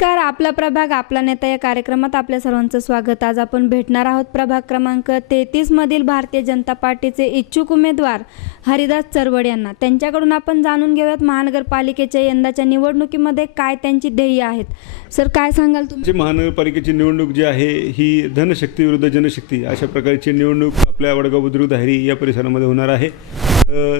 नमस्कार आपला प्रभाग आपला नेता या कार्यक्रमात आपल्या सर्वांचं स्वागत. आज आपण भेटणार आहोत प्रभाग क्रमांक तेहतीसमधील भारतीय जनता पार्टीचे इच्छुक उमेदवार हरिदास चरवड यांना. त्यांच्याकडून आपण जाणून घेऊयात महानगरपालिकेच्या यंदाच्या निवडणुकीमध्ये काय त्यांची ध्येय आहेत. सर काय सांगाल तुम्ही? महानगरपालिकेची निवडणूक जी आहे ही धनशक्ती विरुद्ध जनशक्ती अशा प्रकारची निवडणूक आपल्या वडगाव बुद्रुक धायरी या परिसरामध्ये होणार आहे.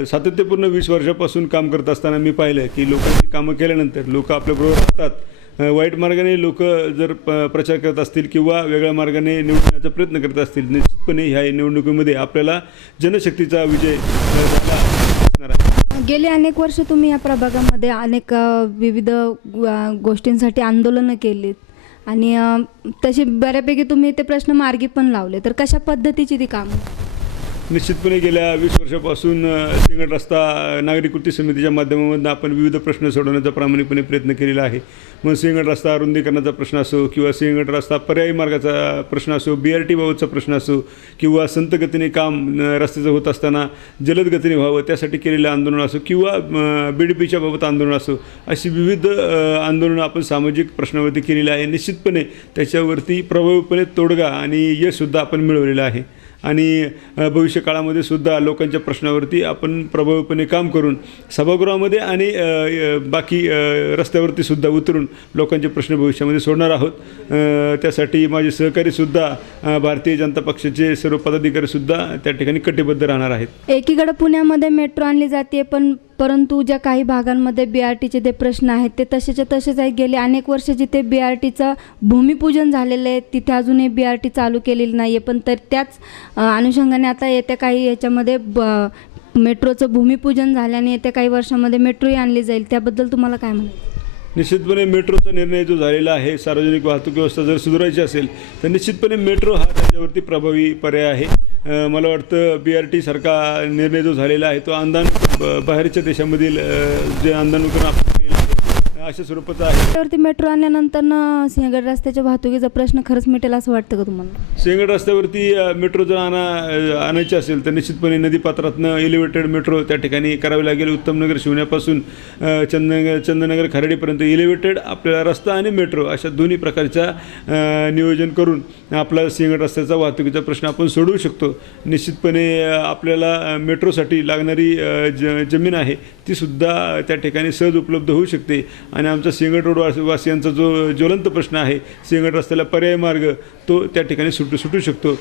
सातत्यपूर्ण वीस वर्षापासून काम करत असताना मी पाहिलं की लोकांची कामं केल्यानंतर लोक आपल्याबरोबर राहतात. वाईट मार्गाने लोक जर प प्रचार करत असतील किंवा वेगळ्या मार्गाने निवडण्याचा प्रयत्न करत असतील निश्चितपणे ह्या निवडणुकीमध्ये आपल्याला जनशक्तीचा विजय दिसणार आहे. गेली अनेक वर्ष तुम्ही या प्रभागामध्ये अनेक विविध गोष्टींसाठी आंदोलनं केलीत. आणि तसे बऱ्यापैकी तुम्ही ते प्रश्न मार्गी पण लावले. तर कशा पद्धतीची ती कामं? निश्चितपणे गेल्या वीस वर्षापासून सिंगड रस्ता नागरिक कृती समितीच्या माध्यमामधून आपण विविध प्रश्न सोडवण्याचा प्रामाणिकपणे प्रयत्न केलेला आहे. मग सिंगड रस्ता रुंदीकरणाचा प्रश्न असो किंवा सिंगड रस्ता पर्यायी मार्गाचा प्रश्न असो बी आर टी बाबतचा प्रश्न असो किंवा संत गतीने काम रस्त्याचं होत असताना जलद गतीने व्हावं त्यासाठी केलेलं आंदोलन असो किंवा बी डी पीच्या बाबत आंदोलन असो अशी विविध आंदोलनं आपण सामाजिक प्रश्नावरती केलेली आहे. निश्चितपणे त्याच्यावरती प्रभावीपणे तोडगा आणि यशसुद्धा आपण मिळवलेलं आहे. आणि भविष्यकाळामध्ये भविष्य काळामध्ये सुद्धा लोकांच्या प्रश्नावरती आपण प्रभावीपणे काम करून सभागृहामध्ये आणि बाकी रस्त्यावरती सुद्धा उतरून लोकांचे प्रश्न भविष्यामध्ये सोडणार आहोत. त्यासाठी माझे सहकारीसुद्धा भारतीय जनता पक्षाचे सर्व पदाधिकारीसुद्धा त्या ठिकाणी कटिबद्ध राहणार आहेत. एकीकडे पुण्यामध्ये मेट्रो आणली जाते पण परंतु ज्या काही भागांमध्ये बी आर टीचे ते प्रश्न आहेत ते तसेच्या तसेच आहे. गेले अनेक वर्ष जिथे बी आर टीचं भूमिपूजन झालेलं आहे तिथे अजूनही बी आर टी चालू केलेली नाही आहे पण तर त्याच अनुषंगाने आता येत्या काही याच्यामध्ये ब मेट्रोचं भूमिपूजन झाल्याने येत्या काही वर्षामध्ये मेट्रोही आणली जाईल. त्याबद्दल तुम्हाला काय म्हणायचं? निश्चितपणे मेट्रोचा निर्णय जो झालेला आहे सार्वजनिक वाहतूक व्यवस्था जर सुधारायची असेल तर निश्चितपणे मेट्रो हा त्याच्यावरती प्रभावी पर्याय आहे. मला वाटतं बी आर टीसारखा निर्णय जो झालेला आहे तो अंदान ब- बाहेरच्या देशामधील जे अंदानुकरण आपण अशा स्वरूपाचा आहे. त्यावरती मेट्रो आणल्यानंतर ना सिंहगड रस्त्याच्या वाहतुकीचा प्रश्न खरंच मिटेल असं वाटतं का तुम्हाला? सिंहगड रस्त्यावरती अ, मेट्रो जर आणा अ, आणायची असेल तर निश्चितपणे नदीपात्रातनं एलिव्हेटेड मेट्रो त्या ठिकाणी करावी लागेल. उत्तमनगर शिवण्यापासून अ, चंदनगर चंदनगर खराडीपर्यंत एलिव्हेटेड आपल्याला रस्ता आणि मेट्रो अशा दोन्ही प्रकारच्या अ, नियोजन करून आपला सिंहगड रस्त्याचा वाहतुकीचा प्रश्न आपण सोडवू शकतो. निश्चितपणे अ, आपल्याला अ, मेट्रोसाठी लागणारी अ, ज जमीन आहे तीसुद्धा त्या ठिकाणी सहज उपलब्ध होऊ शकते. आणि आमचा सिंगट रोड वास- वासियांचा जो ज्वलंत प्रश्न आहे सिंगट रस्त्याला पर्याय मार्ग तो त्या ठिकाणी सुटू सुटू शकतो.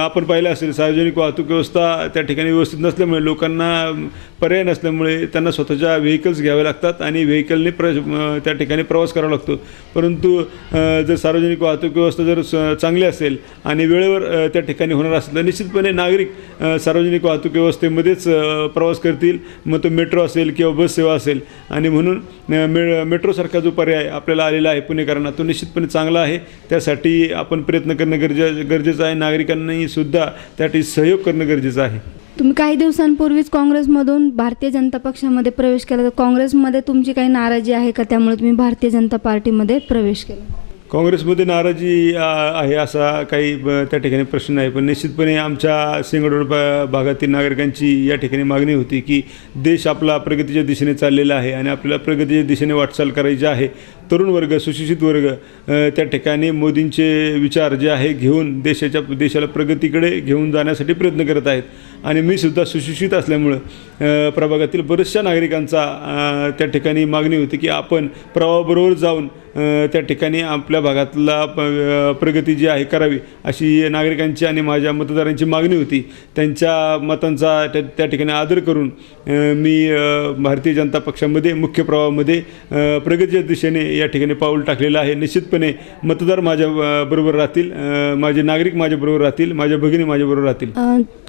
आपण पाहिलं असेल सार्वजनिक वाहतूक व्यवस्था त्या ठिकाणी व्यवस्थित नसल्यामुळे लोकांना पर्याय नसल्यामुळे त्यांना स्वतःच्या व्हेकल्स घ्यावे लागतात आणि व्हेकलने प्र त्या ठिकाणी प्रवास करावा लागतो. परंतु जर सार्वजनिक वाहतूक व्यवस्था जर स- चांगली असेल आणि वेळेवर त्या ठिकाणी होणार असेल तर निश्चितपणे नागरिक सार्वजनिक वाहतूक व्यवस्थेमध्येच प्रवास करतील. मग तो मेट्रो असेल असेल किंवा बस सेवा असेल आणि म्हणून मे मेट्रोसारखा जो पर्याय आपल्याला आलेला आहे पुणेकरांना तो निश्चितपणे चांगला आहे. त्यासाठी आपण प्रयत्न करणं गरजे गरजेचं आहे. नागरिकांनी सुद्धा त्यासाठी सहयोग करणं गरजेचं आहे. तुम्ही काही दिवसांपूर्वीच काँग्रेसमधून भारतीय जनता पक्षामध्ये प्रवेश केला. तर काँग्रेसमध्ये तुमची काही नाराजी आहे का? त्यामुळे तुम्ही भारतीय जनता पार्टीमध्ये प्रवेश केला. काँग्रेसमध्ये नाराजी आहे असा काही ब- त्या ठिकाणी प्रश्न नाही. पण निश्चितपणे आमच्या सिंगडोड भा- भागातील नागरिकांची या ठिकाणी मागणी होती की देश आपला प्रगतीच्या दिशेने चाललेला आहे आणि आपल्याला प्रगतीच्या दिशेने वाटचाल करायची आहे. तरुण वर्ग सुशिक्षित वर्ग त्या ठिकाणी मोदींचे विचार जे आहे घेऊन देशाच्या देशाला प्रगतीकडे घेऊन जाण्यासाठी प्रयत्न करत आहेत. आणि मी सुद्धा सुशिक्षित असल्यामुळं प्रभागातील बऱ्याचशा नागरिकांचा त्या ठिकाणी मागणी होती की आपण प्रवाहाबरोबर जाऊन त्या ठिकाणी आपल्या भागातला प- प्रगती जी आहे करावी अशी नागरिकांची आणि माझ्या मतदारांची मागणी होती. त्यांच्या मतांचा त्या त्या ठिकाणी आदर करून मी भारतीय जनता पक्षामध्ये मुख्य प्रवाहामध्ये प्रगतीच्या दिशेने या ठिकाणी पाऊल टाकलेलं आहे. निश्चितपणे मतदार माझ्या बरोबर राहतील. माझे नागरिक माझ्याबरोबर राहतील. माझ्या भगिनी माझ्याबरोबर राहतील.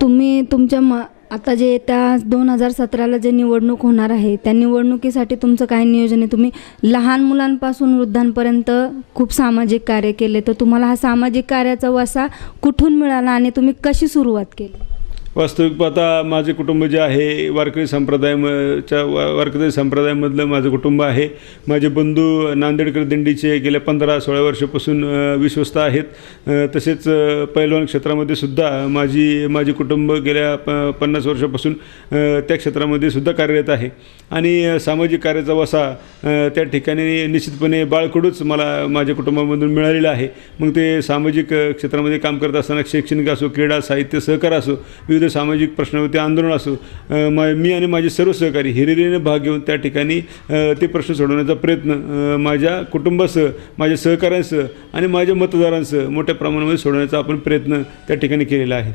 तुम्ही तुमच्या म आता जे त्या दोन हजार सतराला जे निवडणूक होणार आहे त्या निवडणुकीसाठी तुमचं काय नियोजन आहे? तुम्ही लहान मुलांपासून वृद्धांपर्यंत खूप सामाजिक कार्य केले. तर तुम्हाला हा सामाजिक कार्याचा वसा कुठून मिळाला आणि तुम्ही कशी सुरुवात केली? वास्तविक पाहता माझे कुटुंब जे आहे वारकरी संप्रदायाच्या वा वारकरी संप्रदायामधलं माझं कुटुंब आहे. माझे बंधू नांदेडकर दिंडीचे गेल्या पंधरा सोळा वर्षापासून विश्वस्त आहेत. तसेच पैलवान क्षेत्रामध्ये सुद्धा माझी माझे कुटुंब गेल्या प पन्नास वर्षापासून त्या क्षेत्रामध्ये सुद्धा कार्यरत आहे. आणि सामाजिक कार्याचा वसा त्या ठिकाणी निश्चितपणे बाळकडूच मला माझ्या कुटुंबामधून मिळालेला आहे. मग ते सामाजिक क्षेत्रामध्ये काम करत असताना शैक्षणिक असो क्रीडा साहित्य सहकार असो विविध सामाजिक प्रश्नावरती आंदोलन असो मा- मी आणि माझे सर्व सहकारी हिरिरीने भाग घेऊन त्या ठिकाणी ते प्रश्न सोडवण्याचा प्रयत्न माझ्या कुटुंबासह माझ्या सहकाऱ्यांसह आणि माझ्या मतदारांसह मोठ्या प्रमाणामध्ये सोडवण्याचा आपण प्रयत्न त्या ठिकाणी केलेला आहे.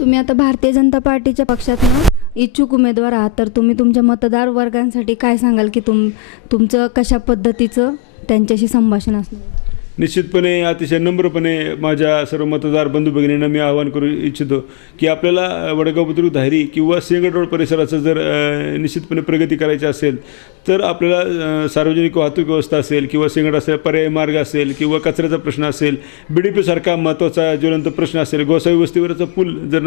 तुम्ही आता भारतीय जनता पार्टीच्या पक्षातनं इच्छुक उमेदवार आहात तर तुम्ही तुमच्या मतदार वर्गांसाठी काय सांगाल की तुम तुमचं कशा पद्धतीचं त्यांच्याशी संभाषण असणार? निश्चितपणे अतिशय नम्रपणे माझ्या सर्व मतदार बंधू भगिनींना मी आवाहन करू इच्छितो की आपल्याला वडगाव बुद्रुक धायरी किंवा सिंहगड रोड परिसराचं जर निश्चितपणे प्रगती करायची असेल तर आपल्याला सार्वजनिक वाहतूक व्यवस्था असेल किंवा सिंगड असेल पर्यायी मार्ग असेल किंवा कचऱ्याचा प्रश्न असेल बी डी पीसारखा महत्त्वाचा ज्वलंत प्रश्न असेल गोसावी वस्तीवरचा पूल जर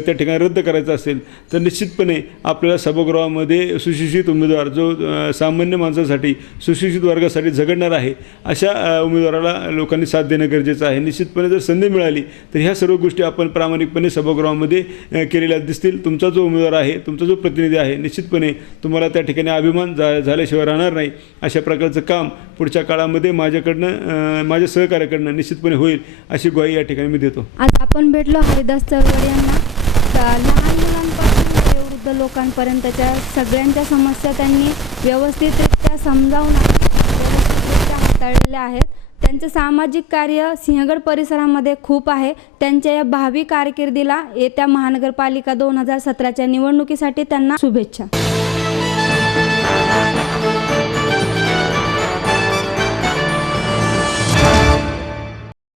त्या ठिकाणी रद्द करायचा असेल तर निश्चितपणे आपल्याला सभागृहामध्ये सुशिक्षित उमेदवार जो सामान्य माणसासाठी सुशिक्षित वर्गासाठी झगडणार आहे अशा उमेदवाराला लोकांनी साथ देणं गरजेचं आहे. निश्चितपणे जर संधी मिळाली तर ह्या सर्व गोष्टी आपण प्रामाणिकपणे सभागृहामध्ये केलेल्या दिसतील. तुमचा जो उमेदवार आहे तुमचा जो प्रतिनिधी आहे निश्चितपणे तुम्हाला त्या ठिकाणी अभिमान झा झाल्याशिवाय राहणार नाही. अशा प्रकारचं काम पुढच्या काळामध्ये माझ्याकडनं माझ्या सहकार्याकडनं निश्चितपणे होईल अशी ग्वाही या ठिकाणी मी देतो. आज आपण भेटलो हरिदास चळवळ यांना. लहान मुलांपासून वयोवृद्ध लोकांपर्यंतच्या सगळ्यांच्या समस्या त्यांनी व्यवस्थितरित्या समजावून हाताळलेले आहेत. त्यांचं सामाजिक कार्य सिंहगड परिसरामध्ये खूप आहे. त्यांच्या या भावी कारकिर्दीला येत्या महानगरपालिका दोन हजार सतराच्या निवडणुकीसाठी त्यांना शुभेच्छा.